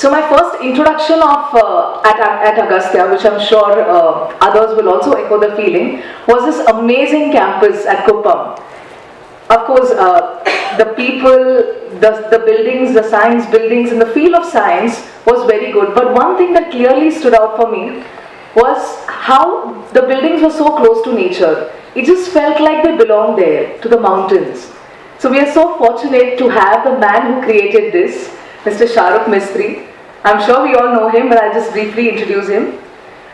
So my first introduction of at Agastya, which I'm sure others will also echo the feeling, was this amazing campus at Kuppam. Of course, the people, the buildings, the science buildings, and the field of science was very good. But one thing that clearly stood out for me was how the buildings were so close to nature. It just felt like they belonged there, to the mountains. So we are so fortunate to have the man who created this, Mr. Sharukh Mistry. I'm sure we all know him, but I'll just briefly introduce him.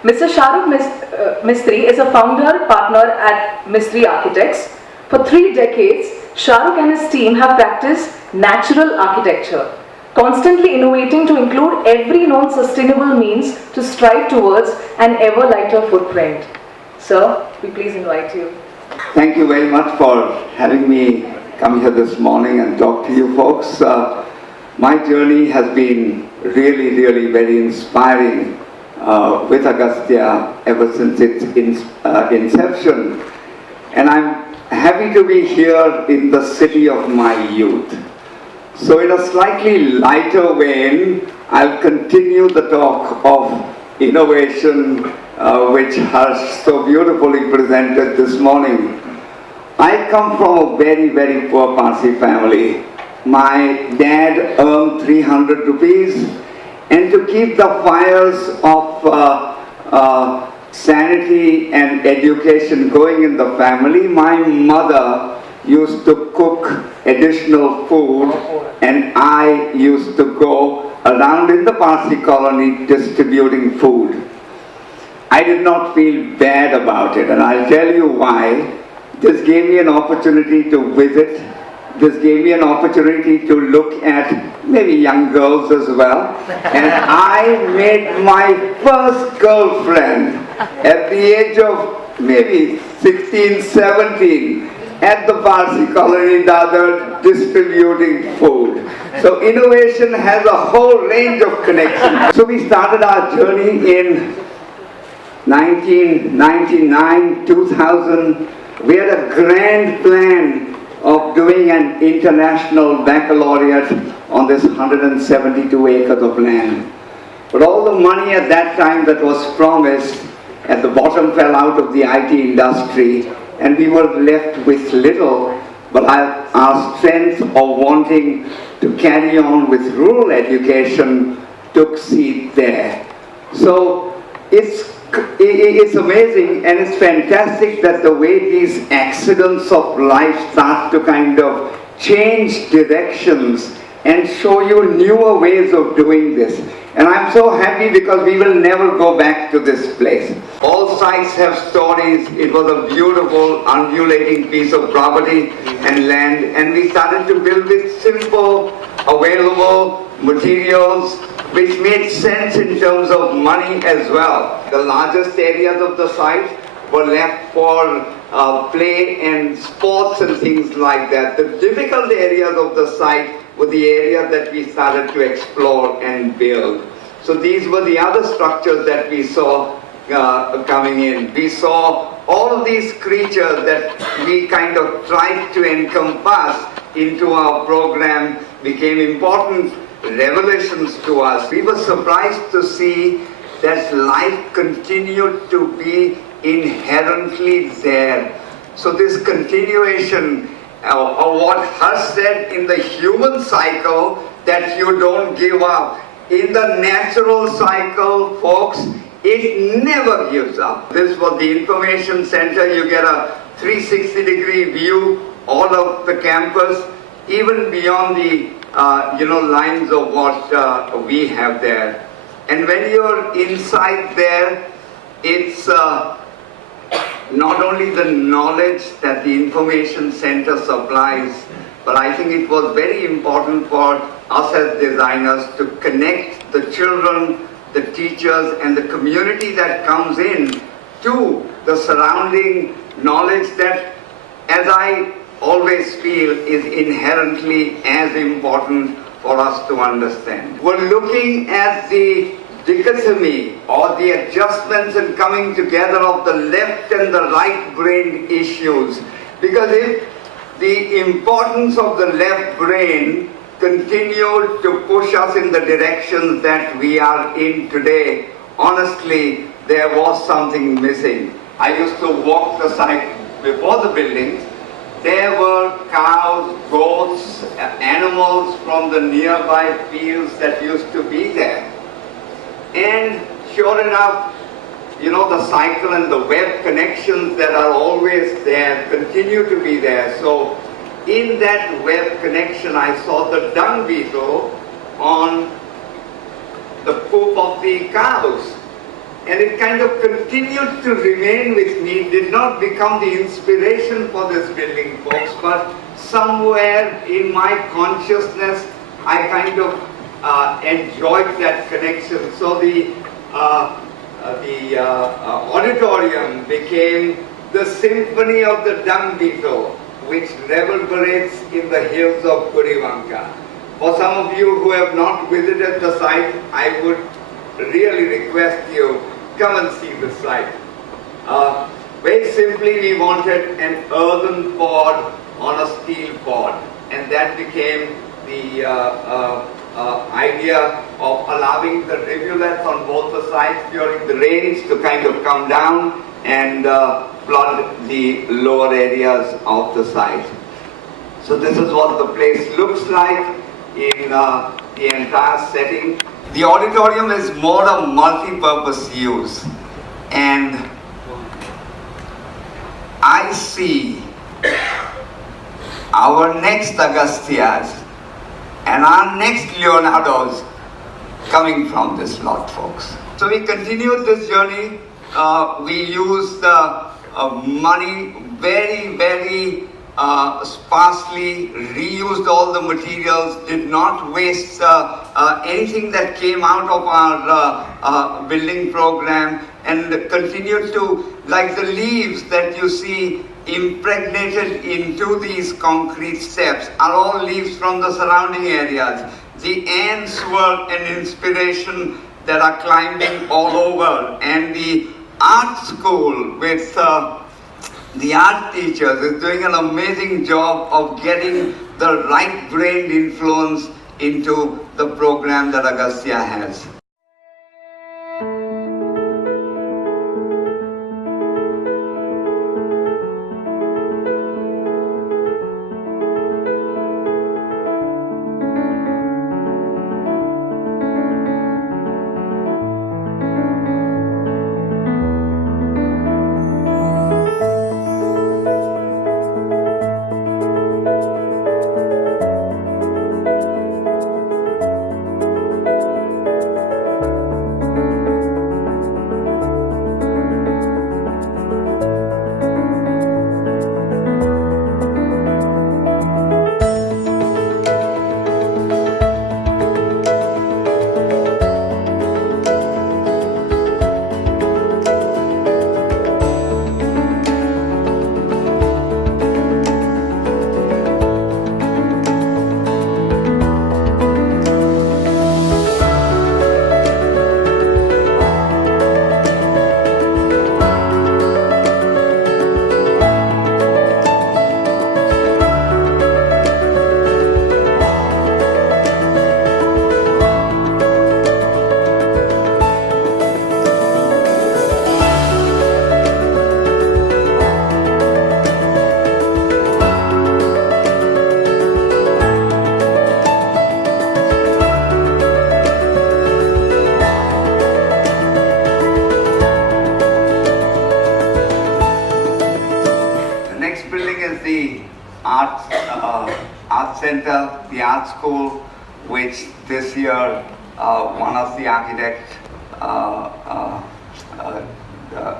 Mr. Sharukh Mistry is a founder partner at Mistry Architects. For 3 decades, Sharukh and his team have practiced natural architecture, constantly innovating to include every known sustainable means to strive towards an ever lighter footprint. Sir, we please invite you. Thank you very much for having me come here this morning and talk to you folks. My journey has been really very inspiring with Agastya ever since its inception. And I'm happy to be here in the city of my youth. So in a slightly lighter vein, I'll continue the talk of innovation which Harsh so beautifully presented this morning. I come from a very poor Parsi family. My dad earned 300 rupees, and to keep the fires of sanity and education going in the family, my mother used to cook additional food, and I used to go around in the Parsi colony distributing food. I did not feel bad about it, and I'll tell you why. This gave me an opportunity to visit. This gave me an opportunity to look at maybe young girls as well. And I made my first girlfriend at the age of maybe 16, 17 at the Parsi colony Dadar distributing food. So innovation has a whole range of connections. So we started our journey in 1999, 2000. We had a grand plan of doing an international baccalaureate on this 172 acres of land. But all the money at that time that was promised at the bottom fell out of the IT industry, and we were left with little, but our strength of wanting to carry on with rural education took seat there. So it's amazing and it's fantastic that the way these accidents of life start to kind of change directions and show you newer ways of doing this. And I'm so happy because we will never go back to this place. All sites have stories. It was a beautiful undulating piece of property and land, and we started to build with simple, available materials which made sense in terms of money as well. The largest areas of the site were left for play and sports and things like that. The difficult areas of the site were the areas that we started to explore and build. So these were the other structures that we saw coming in. We saw all of these creatures that we kind of tried to encompass into our program became important revelations to us. We were surprised to see that life continued to be inherently there. So this continuation of what Harsh said in the human cycle, that you don't give up. In the natural cycle, folks, it never gives up. This was the information center. You get a 360-degree view all of the campus, even beyond the lines of what we have there. And when you're inside there, it's not only the knowledge that the information center supplies, but I think it was very important for us as designers to connect the children, the teachers, and the community that comes in to the surrounding knowledge that, as I always feel, is inherently as important for us to understand. We're looking at the dichotomy or the adjustments and coming together of the left and the right brain issues. Because if the importance of the left brain continued to push us in the directions that we are in today, honestly, there was something missing. I used to walk the site before the buildings. There were cows, goats, animals from the nearby fields that used to be there. And sure enough, you know, the cycle and the web connections that are always there continue to be there. So in that web connection, I saw the dung beetle on the poop of the cows. And it kind of continued to remain with me, did not become the inspiration for this building, folks, but somewhere in my consciousness, I kind of enjoyed that connection. So the auditorium became the symphony of the dung beetle, which reverberates in the hills of Kurivanka. For some of you who have not visited the site, I would really request you, come and see the site. Very simply, we wanted an earthen pod on a steel pod, and that became the idea of allowing the rivulets on both the sides during the rains to kind of come down and flood the lower areas of the site. So this is what the place looks like in the entire setting. The auditorium is more a multi-purpose use, and I see our next Agastyas and our next Leonardos coming from this lot, folks. So we continued this journey. We used money very sparsely, reused all the materials, did not waste anything that came out of our building program, and continued to, like the leaves that you see impregnated into these concrete steps, are all leaves from the surrounding areas. The ants were an inspiration that are climbing all over, and the art school with the art teachers is doing an amazing job of getting the right-brained influence into the program that Agastya has. Art Center, the art school, which this year won us the Architect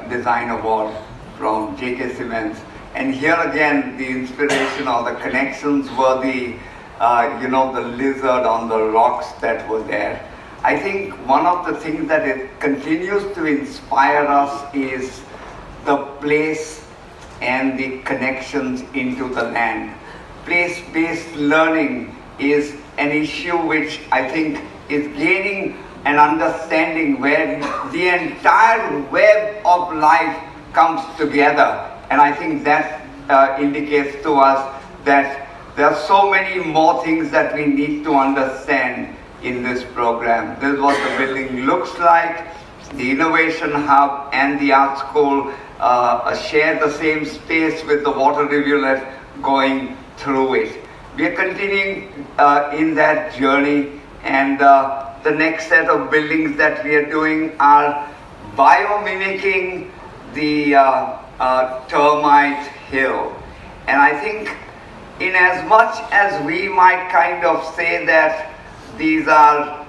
Design Award from J.K. Cements. And here again, the inspiration or the connections were the, the lizard on the rocks that were there. I think one of the things that it continues to inspire us is the place and the connections into the land. Place-based learning is an issue which I think is gaining an understanding where the entire web of life comes together. And I think that indicates to us that There are so many more things that we need to understand in this program. This is what the building looks like. The Innovation Hub and the Art School share the same space with the water rivulet going through it. We are continuing in that journey, and the next set of buildings that we are doing are biomimicking the termite hill. And I think in as much as we might kind of say that these are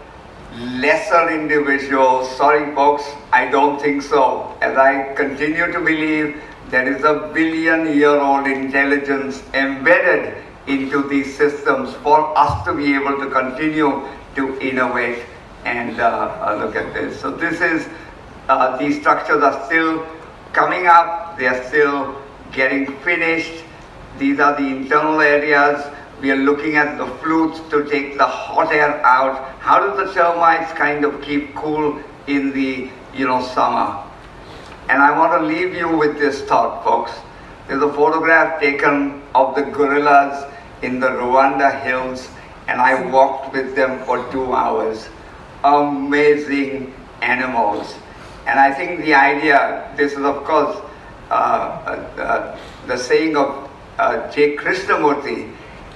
lesser individuals, sorry folks, I don't think so. As I continue to believe there is a billion-year-old intelligence embedded into these systems for us to be able to continue to innovate and look at this. So this is, these structures are still coming up, they are still getting finished. These are the internal areas. We are looking at the flutes to take the hot air out. How do the termites kind of keep cool in the summer? And I want to leave you with this thought, folks. There's a photograph taken of the gorillas in the Rwanda hills, and I walked with them for 2 hours. Amazing animals. And I think the idea, this is of course the saying of J. Krishnamurti,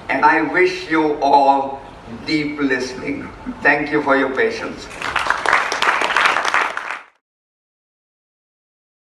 and I wish you all deep listening. Thank you for your patience.